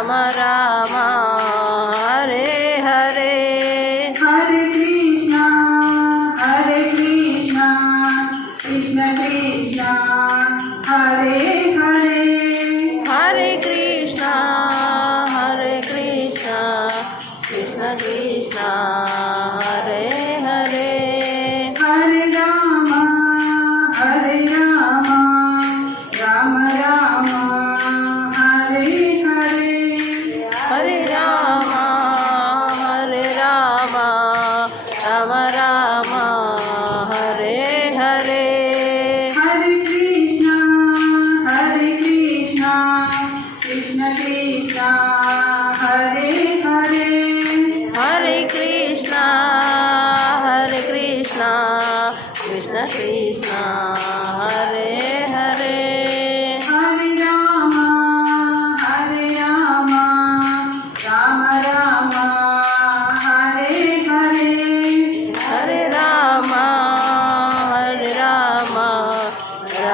Ram Ram Rama Rama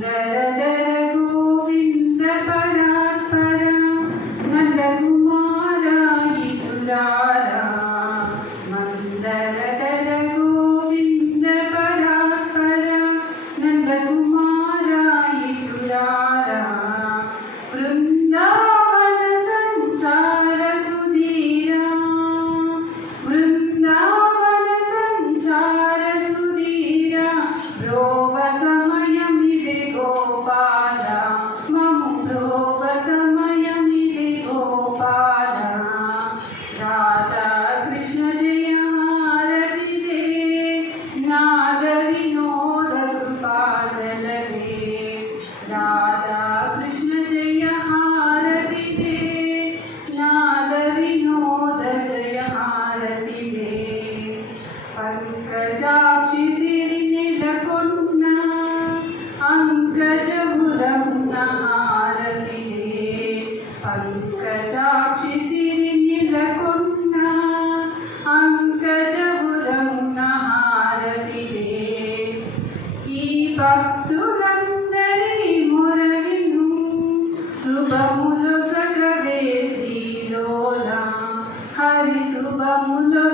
da da da భక్తులందరి మురవిను శుభములు సగవేదిలోలా హరి శుభములు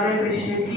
राधा कृष्ण